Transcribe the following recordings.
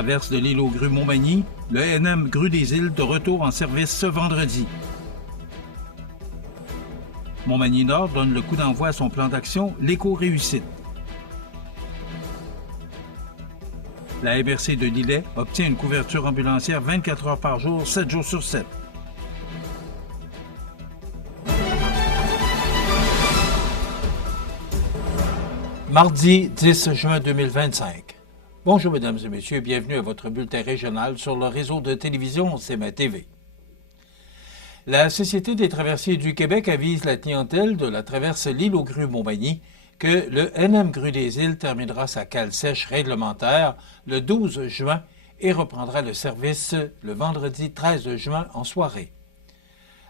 traverse de l'île aux Grues Montmagny, le NM Grue des Îles de retour en service ce vendredi. Montmagny-Nord donne le coup d'envoi à son plan d'action « L'éco-réussite ». La MRC de Lillet obtient une couverture ambulancière 24 heures par jour, 7 jours sur 7. Mardi 10 juin 2025. Bonjour mesdames et messieurs, bienvenue à votre bulletin régional sur le réseau de télévision CMA TV. La Société des traversiers du Québec avise la clientèle de la traverse l'île aux Grues Montmagny que le NM Grue des Îles terminera sa cale sèche réglementaire le 12 juin et reprendra le service le vendredi 13 juin en soirée.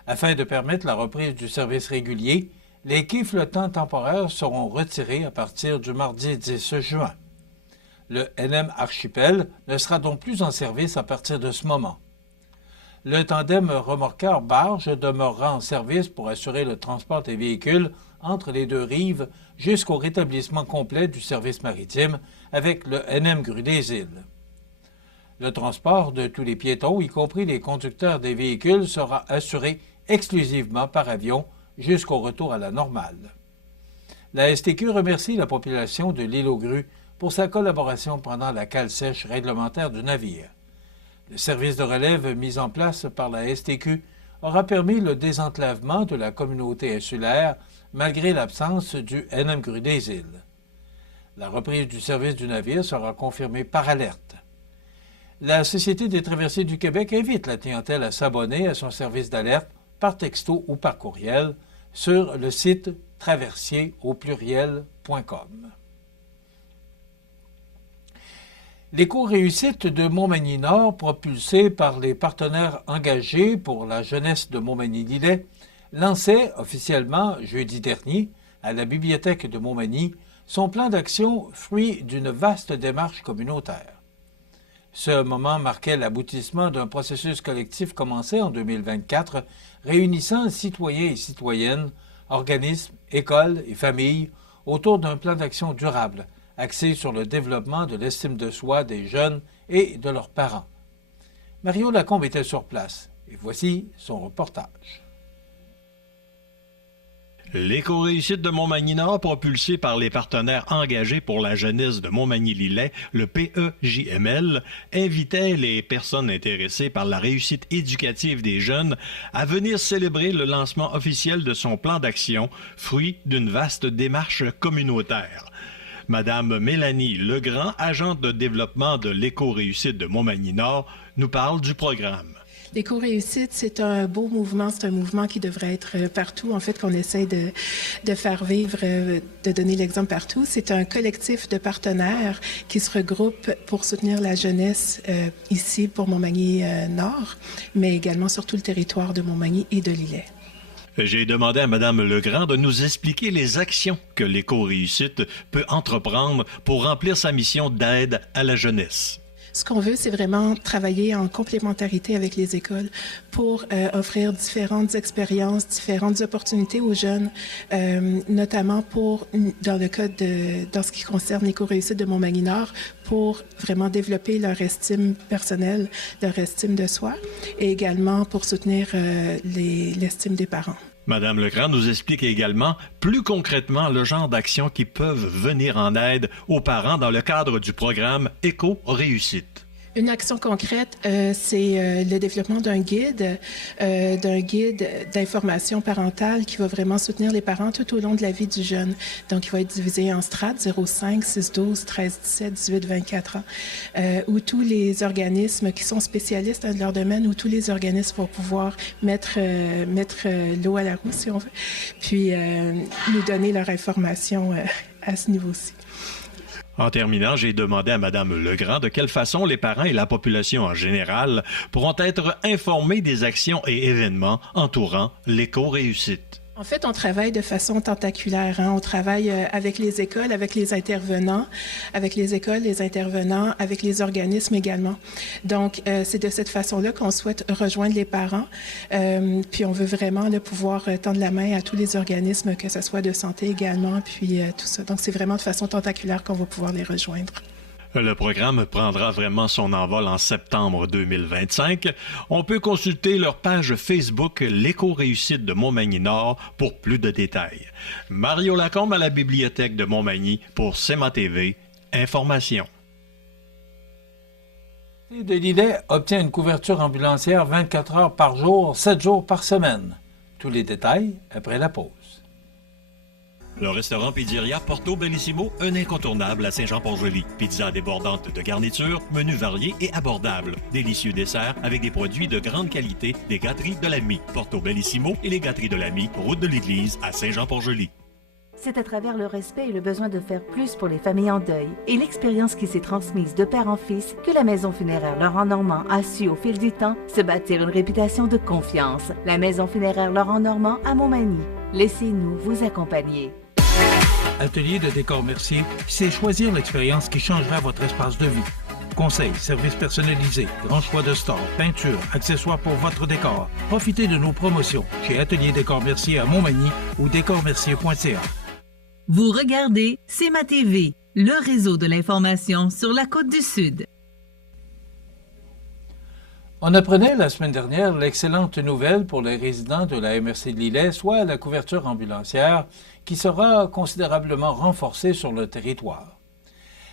Afin de permettre la reprise du service régulier, les quais flottants temporaires seront retirés à partir du mardi 10 juin. Le NM Archipel ne sera donc plus en service à partir de ce moment. Le tandem remorqueur-barge demeurera en service pour assurer le transport des véhicules entre les deux rives jusqu'au rétablissement complet du service maritime avec le NM Grue des Îles. Le transport de tous les piétons, y compris les conducteurs des véhicules, sera assuré exclusivement par avion jusqu'au retour à la normale. La STQ remercie la population de l'île aux Grues pour sa collaboration pendant la cale sèche réglementaire du navire. Le service de relève mis en place par la STQ aura permis le désenclavement de la communauté insulaire malgré l'absence du NM Grue des Îles. La reprise du service du navire sera confirmée par alerte. La Société des traversiers du Québec invite la clientèle à s'abonner à son service d'alerte par texto ou par courriel sur le site traversier.com. L'éco-réussite de Montmagny-Nord, propulsée par les partenaires engagés pour la jeunesse de Montmagny-Lillet, lançait officiellement jeudi dernier à la bibliothèque de Montmagny son plan d'action fruit d'une vaste démarche communautaire. Ce moment marquait l'aboutissement d'un processus collectif commencé en 2024, réunissant citoyens et citoyennes, organismes, écoles et familles autour d'un plan d'action durable, axé sur le développement de l'estime de soi des jeunes et de leurs parents. Mario Lacombe était sur place et voici son reportage. L'éco-réussite de Montmagny-Nord, propulsée par les partenaires engagés pour la jeunesse de Montmagny-Lillet, le PEJML, invitait les personnes intéressées par la réussite éducative des jeunes à venir célébrer le lancement officiel de son plan d'action, fruit d'une vaste démarche communautaire. Madame Mélanie Legrand, agente de développement de l'éco-réussite de Montmagny-Nord, nous parle du programme. L'éco-réussite, c'est un beau mouvement, c'est un mouvement qui devrait être partout, en fait, qu'on essaie de faire vivre, de donner l'exemple partout. C'est un collectif de partenaires qui se regroupent pour soutenir la jeunesse ici pour Montmagny-Nord, mais également sur tout le territoire de Montmagny et de Lillet. J'ai demandé à Mme Legrand de nous expliquer les actions que l'éco-réussite peut entreprendre pour remplir sa mission d'aide à la jeunesse. Ce qu'on veut, c'est vraiment travailler en complémentarité avec les écoles pour offrir différentes expériences, différentes opportunités aux jeunes, notamment dans ce qui concerne l'éco-réussite de Montmagny-Nord, pour vraiment développer leur estime personnelle, leur estime de soi, et également pour soutenir l'estime des parents. Madame Legrand nous explique également plus concrètement le genre d'actions qui peuvent venir en aide aux parents dans le cadre du programme Éco-réussite. Une action concrète, c'est le développement d'un guide d'information parentale qui va vraiment soutenir les parents tout au long de la vie du jeune. Donc, il va être divisé en strates 0,5, 6, 12, 13, 17, 18, 24 ans, où tous les organismes qui sont spécialistes de leur domaine, où tous les organismes vont pouvoir mettre l'eau à la roue, si on veut, puis nous donner leur information à ce niveau-ci. En terminant, j'ai demandé à Mme Legrand de quelle façon les parents et la population en général pourront être informés des actions et événements entourant l'éco-réussite. En fait, on travaille de façon tentaculaire. On travaille avec les écoles, avec les intervenants, avec les écoles, les intervenants, avec les organismes également. Donc, c'est de cette façon-là qu'on souhaite rejoindre les parents. Puis, on veut vraiment pouvoir tendre la main à tous les organismes, que ce soit de santé également, puis tout ça. Donc, c'est vraiment de façon tentaculaire qu'on va pouvoir les rejoindre. Le programme prendra vraiment son envol en septembre 2025. On peut consulter leur page Facebook L'éco-réussite de Montmagny-Nord pour plus de détails. Mario Lacombe à la bibliothèque de Montmagny pour CEMA TV. Information. De Lillet obtient une couverture ambulancière 24 heures par jour, 7 jours par semaine. Tous les détails après la pause. Le restaurant Pizzeria Porto Bellissimo, un incontournable à Saint-Jean-Port-Joli. Pizza débordante de garniture, menus variés et abordables. Délicieux desserts avec des produits de grande qualité des gâteries de l'Ami. Porto Bellissimo et les gâteries de l'Ami, route de l'église à Saint-Jean-Port-Joli. C'est à travers le respect et le besoin de faire plus pour les familles en deuil et l'expérience qui s'est transmise de père en fils que la Maison funéraire Laurent Normand a su au fil du temps se bâtir une réputation de confiance. La Maison funéraire Laurent Normand à Montmagny. Laissez-nous vous accompagner. Atelier de décor Mercier, c'est choisir l'expérience qui changera votre espace de vie. Conseils, services personnalisés, grand choix de stores, peinture, accessoires pour votre décor. Profitez de nos promotions chez Atelier Décor Mercier à Montmagny ou décormercier.ca. Vous regardez CEMA TV, le réseau de l'information sur la Côte-du-Sud. On apprenait la semaine dernière l'excellente nouvelle pour les résidents de la MRC de Lillet, soit la couverture ambulancière qui sera considérablement renforcée sur le territoire.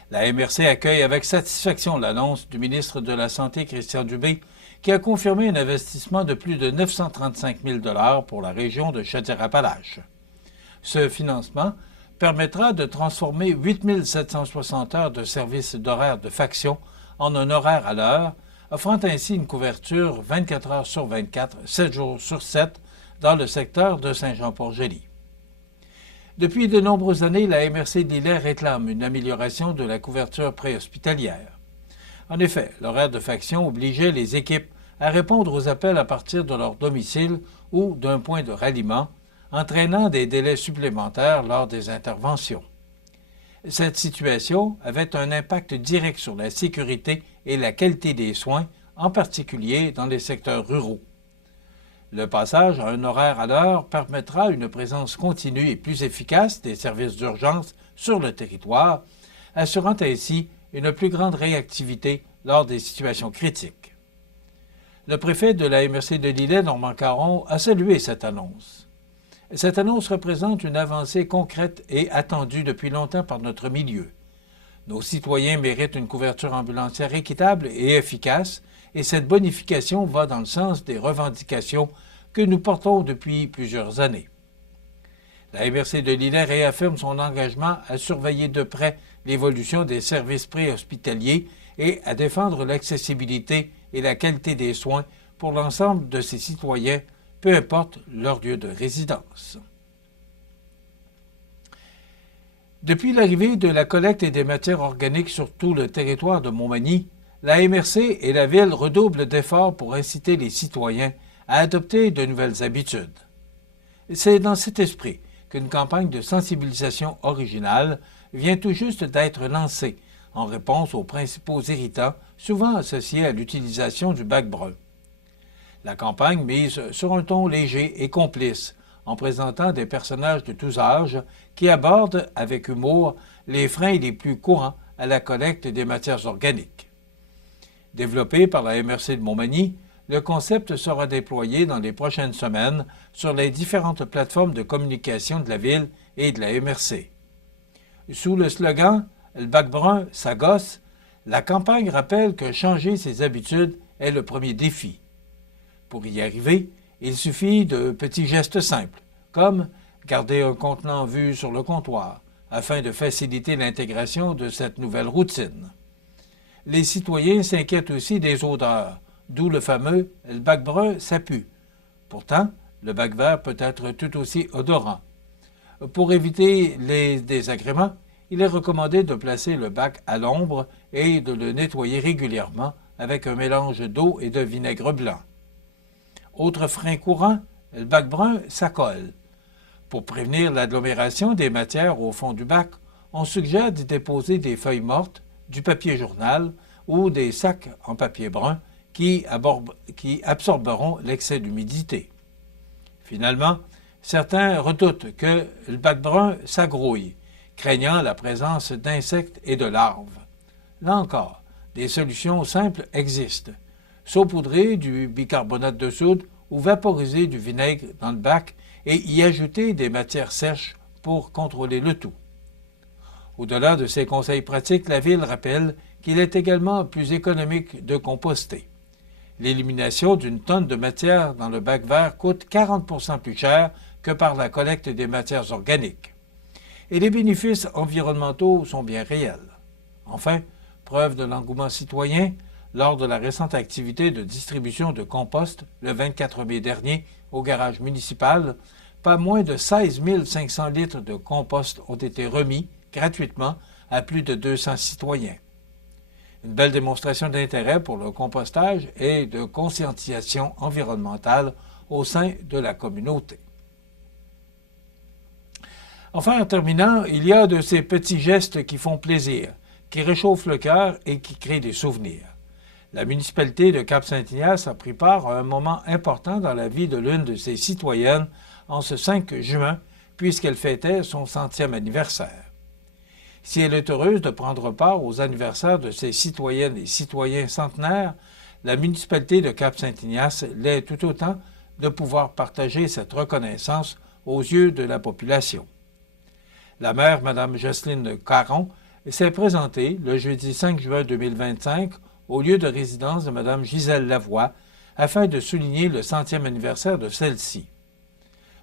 La MRC accueille avec satisfaction l'annonce du ministre de la Santé, Christian Dubé, qui a confirmé un investissement de plus de 935 000 $ pour la région de Chaudière-Appalaches. Ce financement permettra de transformer 8 760 heures de service d'horaire de faction en un horaire à l'heure, offrant ainsi une couverture 24 heures sur 24, 7 jours sur 7 dans le secteur de Saint-Jean-Port-Joli. Depuis de nombreuses années, la MRC de Lillet réclame une amélioration de la couverture préhospitalière. En effet, l'horaire de faction obligeait les équipes à répondre aux appels à partir de leur domicile ou d'un point de ralliement, entraînant des délais supplémentaires lors des interventions. Cette situation avait un impact direct sur la sécurité et la qualité des soins, en particulier dans les secteurs ruraux. Le passage à un horaire à l'heure permettra une présence continue et plus efficace des services d'urgence sur le territoire, assurant ainsi une plus grande réactivité lors des situations critiques. Le préfet de la MRC de Lillet, Normand Caron, a salué cette annonce. Cette annonce représente une avancée concrète et attendue depuis longtemps par notre milieu. Nos citoyens méritent une couverture ambulancière équitable et efficace, et cette bonification va dans le sens des revendications que nous portons depuis plusieurs années. La MRC de Lillet réaffirme son engagement à surveiller de près l'évolution des services préhospitaliers et à défendre l'accessibilité et la qualité des soins pour l'ensemble de ses citoyens, peu importe leur lieu de résidence. Depuis l'arrivée de la collecte et des matières organiques sur tout le territoire de Montmagny, la MRC et la Ville redoublent d'efforts pour inciter les citoyens à adopter de nouvelles habitudes. C'est dans cet esprit qu'une campagne de sensibilisation originale vient tout juste d'être lancée en réponse aux principaux irritants souvent associés à l'utilisation du bac brun. La campagne mise sur un ton léger et complice, en présentant des personnages de tous âges qui abordent avec humour les freins les plus courants à la collecte des matières organiques. Développé par la MRC de Montmagny, le concept sera déployé dans les prochaines semaines sur les différentes plateformes de communication de la Ville et de la MRC. Sous le slogan « Le bac brun, ça gosse », la campagne rappelle que changer ses habitudes est le premier défi. Pour y arriver, il suffit de petits gestes simples, comme garder un contenant vu sur le comptoir, afin de faciliter l'intégration de cette nouvelle routine. Les citoyens s'inquiètent aussi des odeurs, d'où le fameux « le bac brun, ça pue ». Pourtant, le bac vert peut être tout aussi odorant. Pour éviter les désagréments, il est recommandé de placer le bac à l'ombre et de le nettoyer régulièrement avec un mélange d'eau et de vinaigre blanc. Autre frein courant, le bac brun, ça colle. Pour prévenir l'agglomération des matières au fond du bac, on suggère d'y déposer des feuilles mortes, du papier journal ou des sacs en papier brun qui absorberont l'excès d'humidité. Finalement, certains redoutent que le bac brun s'agrouille, craignant la présence d'insectes et de larves. Là encore, des solutions simples existent. Saupoudrer du bicarbonate de soude ou vaporiser du vinaigre dans le bac et y ajouter des matières sèches pour contrôler le tout. Au-delà de ces conseils pratiques, la Ville rappelle qu'il est également plus économique de composter. L'élimination d'une tonne de matière dans le bac vert coûte 40% plus cher que par la collecte des matières organiques. Et les bénéfices environnementaux sont bien réels. Enfin, preuve de l'engouement citoyen, lors de la récente activité de distribution de compost le 24 mai dernier au garage municipal, pas moins de 16 500 litres de compost ont été remis gratuitement à plus de 200 citoyens. Une belle démonstration d'intérêt pour le compostage et de conscientisation environnementale au sein de la communauté. Enfin, en terminant, il y a de ces petits gestes qui font plaisir, qui réchauffent le cœur et qui créent des souvenirs. La municipalité de Cap-Saint-Ignace a pris part à un moment important dans la vie de l'une de ses citoyennes en ce 5 juin, puisqu'elle fêtait son 100e anniversaire. Si elle est heureuse de prendre part aux anniversaires de ses citoyennes et citoyens centenaires, la municipalité de Cap-Saint-Ignace l'est tout autant de pouvoir partager cette reconnaissance aux yeux de la population. La maire, Mme Jocelyne Caron, s'est présentée le jeudi 5 juin 2025 au lieu de résidence de Mme Gisèle Lavoie afin de souligner le 100e anniversaire de celle-ci.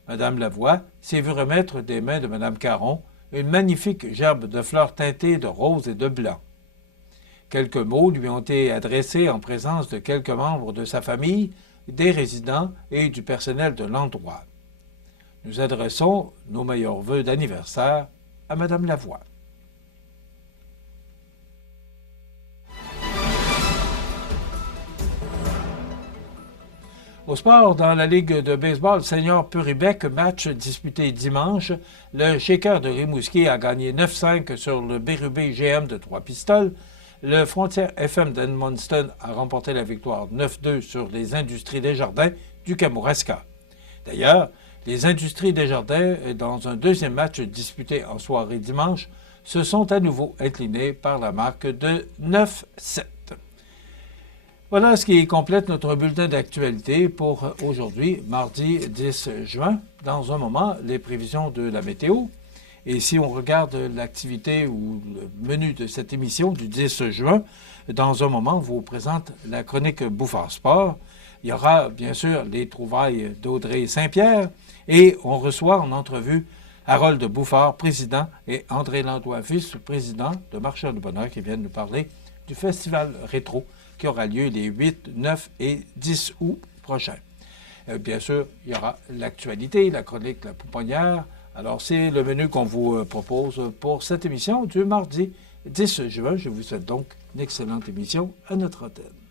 Mme Lavoie s'est vue remettre des mains de Mme Caron une magnifique gerbe de fleurs teintées de rose et de blanc. Quelques mots lui ont été adressés en présence de quelques membres de sa famille, des résidents et du personnel de l'endroit. Nous adressons nos meilleurs vœux d'anniversaire à Mme Lavoie. Au sport, dans la Ligue de baseball senior Puribec, match disputé dimanche, le Shaker de Rimouski a gagné 9-5 sur le Bérubé GM de Trois-Pistoles. Le Frontière FM d'Edmundston a remporté la victoire 9-2 sur les Industries Desjardins du Kamouraska. D'ailleurs, les Industries Desjardins, dans un deuxième match disputé en soirée dimanche, se sont à nouveau inclinés par la marque de 9-7. Voilà ce qui complète notre bulletin d'actualité pour aujourd'hui, mardi 10 juin. Dans un moment, les prévisions de la météo. Et si on regarde l'activité ou le menu de cette émission du 10 juin, dans un moment, on vous présente la chronique Bouffard Sport. Il y aura bien sûr les trouvailles d'Audrey Saint-Pierre et on reçoit en entrevue Harold Bouffard, président, et André Landois, vice-président de Marcheurs de Bonheur, qui viennent nous parler du Festival Rétro qui aura lieu les 8, 9 et 10 août prochains. Bien sûr, il y aura l'actualité, la chronique La Pouponnière. Alors, c'est le menu qu'on vous propose pour cette émission du mardi 10 juin. Je vous souhaite donc une excellente émission à notre antenne.